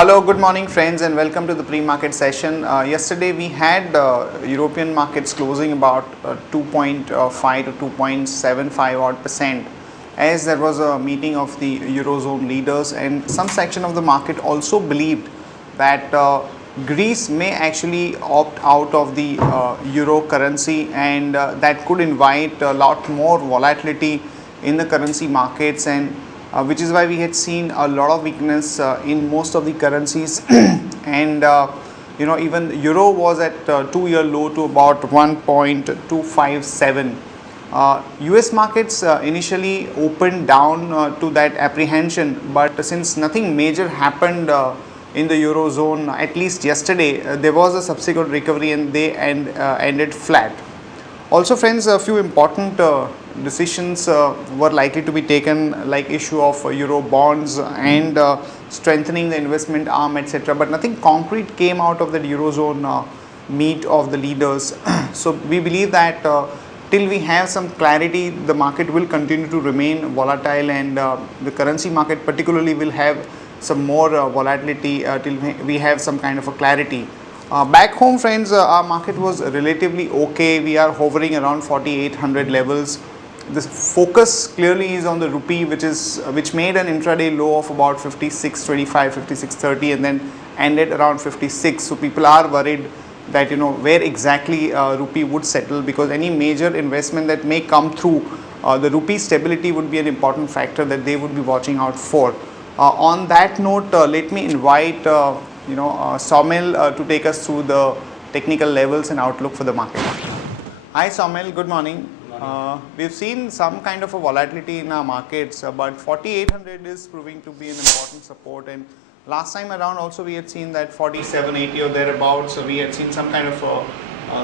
Hello, good morning friends and welcome to the pre-market session. Yesterday we had European markets closing about 2.5 to 2.75 odd percent, as there was a meeting of the Eurozone leaders, and some section of the market also believed that Greece may actually opt out of the euro currency, and that could invite a lot more volatility in the currency markets, and which is why we had seen a lot of weakness in most of the currencies and even euro was at 2-year low to about 1.257. US markets initially opened down to that apprehension, but since nothing major happened in the eurozone, at least yesterday, there was a subsequent recovery and they ended flat. Also friends, a few important decisions were likely to be taken, like issue of euro bonds and strengthening the investment arm, etc. But nothing concrete came out of that eurozone meet of the leaders. So we believe that till we have some clarity, the market will continue to remain volatile, and the currency market particularly will have some more volatility till we have some kind of a clarity. Back home friends, our market was relatively okay. We are hovering around 4800 levels. The focus clearly is on the rupee, which made an intraday low of about 56.25, 56.30 and then ended around 56. So people are worried that where exactly rupee would settle, because any major investment that may come through, the rupee stability would be an important factor that they would be watching out for. On that note, let me invite Saumil to take us through the technical levels and outlook for the market. Hi Saumil, good morning. We've seen some kind of a volatility in our markets, but 4800 is proving to be an important support, and last time around also we had seen that 4780 or thereabouts, so we had seen some kind of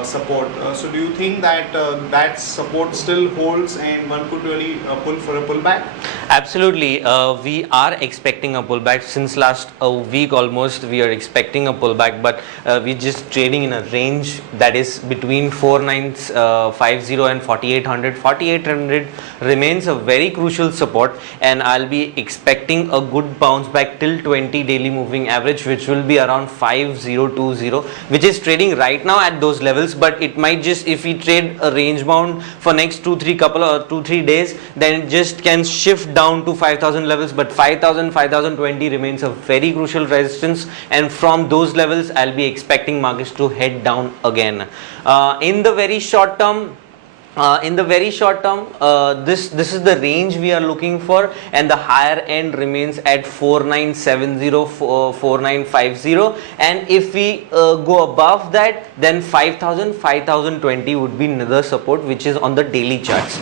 support. So do you think that that support still holds and one could really pull for a pullback? Absolutely. We are expecting a pullback. Since last a week almost we are expecting a pullback, but we're just trading in a range that is between 4950 and 4800. 4800 remains a very crucial support, and I'll be expecting a good bounce back till 20 daily moving average, which will be around 5020, which is trading right now at those levels. But it might just, if we trade a range bound for next 2-3 days, then it just can shift down to 5000 levels, but 5020 remains a very crucial resistance, and from those levels I'll be expecting markets to head down again. In the very short term, this is the range we are looking for, and the higher end remains at 4970, 4950, and if we go above that, then 5020 would be another support, which is on the daily charts.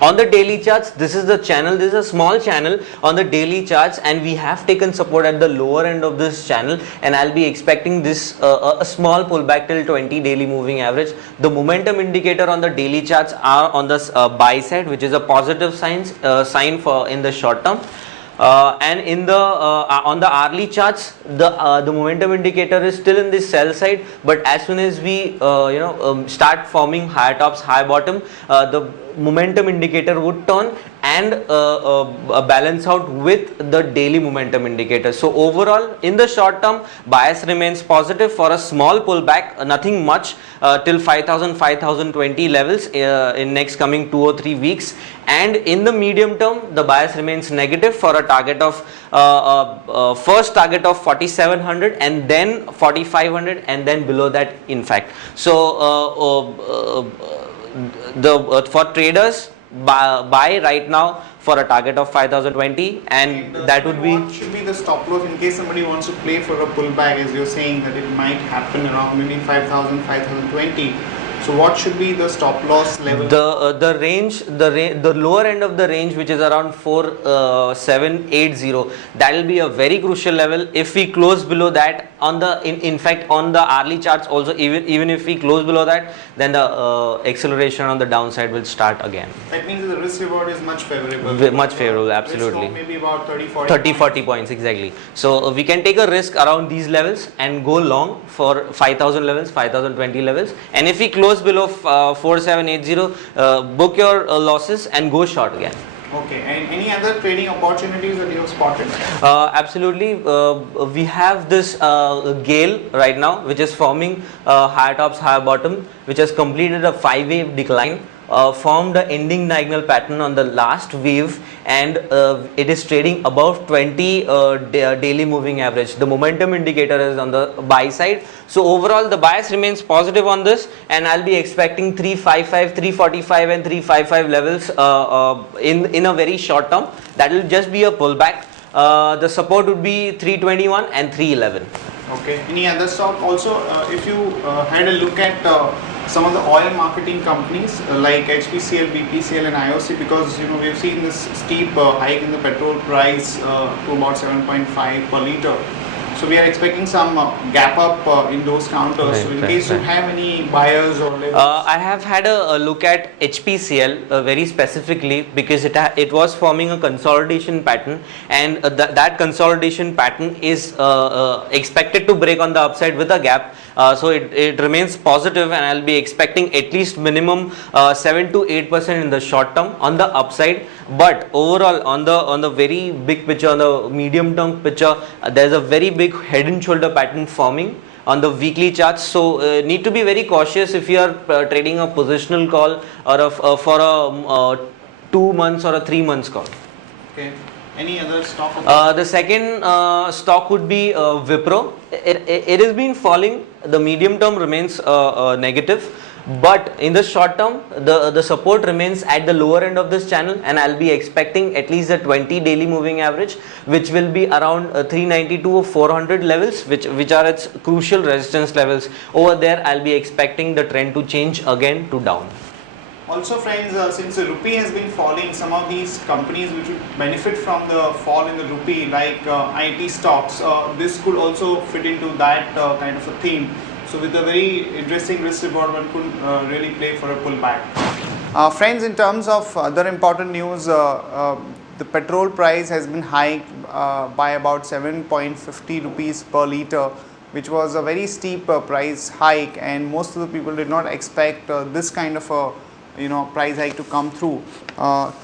On the daily charts, this is the channel. This is a small channel on the daily charts, and we have taken support at the lower end of this channel, and I'll be expecting this a small pullback till 20 daily moving average. The momentum indicator on the daily charts are on the buy side, which is a positive sign for in the short term. And in the on the hourly charts, the momentum indicator is still in the sell side, but as soon as we start forming higher tops, high bottom, the momentum indicator would turn and balance out with the daily momentum indicator. So overall, in the short term, bias remains positive for a small pullback, nothing much till 5020 levels in next coming 2 or 3 weeks. And in the medium term, the bias remains negative for a target of first target of 4700 and then 4500 and then below that, in fact. So for traders, buy right now for a target of 5020, and that would be. What should be the stop loss in case somebody wants to play for a pullback, as you're saying that it might happen around maybe 5020? So what should be the stop loss level? The range, the lower end of the range, which is around 4780, that will be a very crucial level. If we close below that, on the in fact on the hourly charts also, even if we close below that, then the acceleration on the downside will start again. That means the risk reward is much favorable. Much favorable, absolutely. Maybe about 30-40 points, exactly. So we can take a risk around these levels and go long for 5000 levels, 5020 levels, and if we close below 4780, book your losses and go short again. Okay, and any other trading opportunities that you have spotted? Absolutely. We have this gale right now, which is forming higher tops, higher bottom, which has completed a 5-wave decline, formed an ending diagonal pattern on the last wave, and it is trading above 20 daily moving average. The momentum indicator is on the buy side. So overall, the bias remains positive on this, and I'll be expecting 355, 345, and 355 levels in a very short term. That will just be a pullback. The support would be 321 and 311. Okay. Any other stock? Also, if you had a look at some of the oil marketing companies like HPCL, BPCL, and IOC, because we've seen this steep hike in the petrol price to about 7.5 per liter. So we are expecting some gap up in those counters. So in case you have any buyers or levels. I have had a look at HPCL very specifically because it was forming a consolidation pattern, and that consolidation pattern is expected to break on the upside with a gap. So it remains positive, and I'll be expecting at least minimum 7 to 8% in the short term on the upside. But overall, on the very big picture, on the medium term picture, there's a very big head and shoulder pattern forming on the weekly charts. So need to be very cautious if you are trading a positional call or for a 2 months or a 3 months call. Okay. Any other stock? The second stock would be Wipro. It has been falling. The medium term remains negative, but in the short term, the support remains at the lower end of this channel, and I'll be expecting at least a 20 daily moving average, which will be around 392 or 400 levels, which are its crucial resistance levels. Over there, I'll be expecting the trend to change again to down. Also friends, since the rupee has been falling, some of these companies which would benefit from the fall in the rupee, like IT stocks, this could also fit into that kind of a theme. So with a very interesting risk reward, one could really play for a pullback. Friends, in terms of other important news, the petrol price has been hiked by about 7.50 rupees per liter, which was a very steep price hike, and most of the people did not expect this kind of a price hike to come through.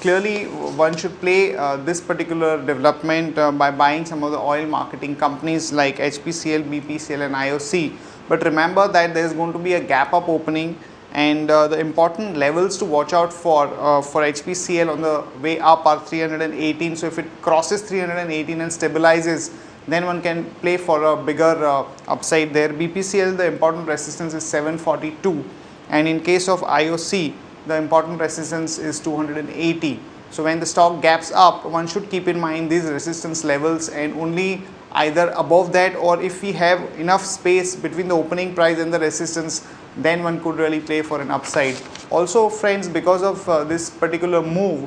Clearly one should play this particular development by buying some of the oil marketing companies like HPCL, BPCL, and IOC. But remember that there is going to be a gap up opening, and the important levels to watch out for HPCL on the way up are 318. So if it crosses 318 and stabilizes, then one can play for a bigger upside there. BPCL, the important resistance is 742, and in case of IOC, the important resistance is 280. So when the stock gaps up, one should keep in mind these resistance levels, and only either above that, or if we have enough space between the opening price and the resistance, then one could really play for an upside. Also friends, because of this particular move,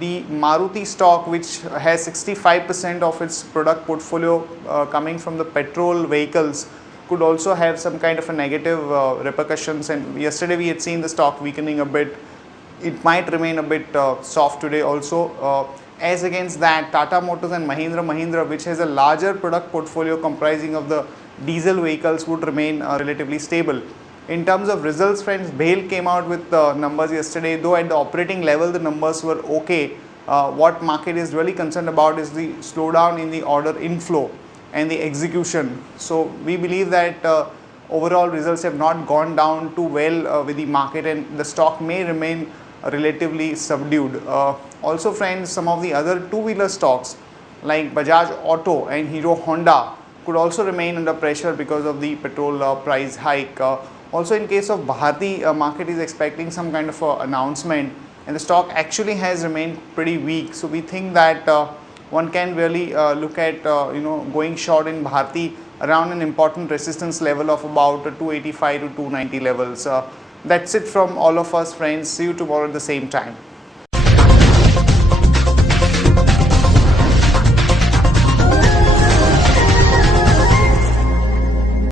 the Maruti stock, which has 65% of its product portfolio coming from the petrol vehicles, could also have some kind of a negative repercussions, and yesterday we had seen the stock weakening a bit. It might remain a bit soft today also. As against that, Tata Motors and Mahindra, which has a larger product portfolio comprising of the diesel vehicles, would remain relatively stable. In terms of results friends, BHEL came out with numbers yesterday, though at the operating level the numbers were okay. What market is really concerned about is the slowdown in the order inflow and the execution. So we believe that overall results have not gone down too well with the market, and the stock may remain relatively subdued. Also friends, some of the other two-wheeler stocks like Bajaj Auto and Hero Honda could also remain under pressure because of the petrol price hike. Also in case of Bharti, market is expecting some kind of announcement, and the stock actually has remained pretty weak. So we think that one can really look at going short in Bharti around an important resistance level of about 285 to 290 levels. That's it from all of us friends. See you tomorrow at the same time.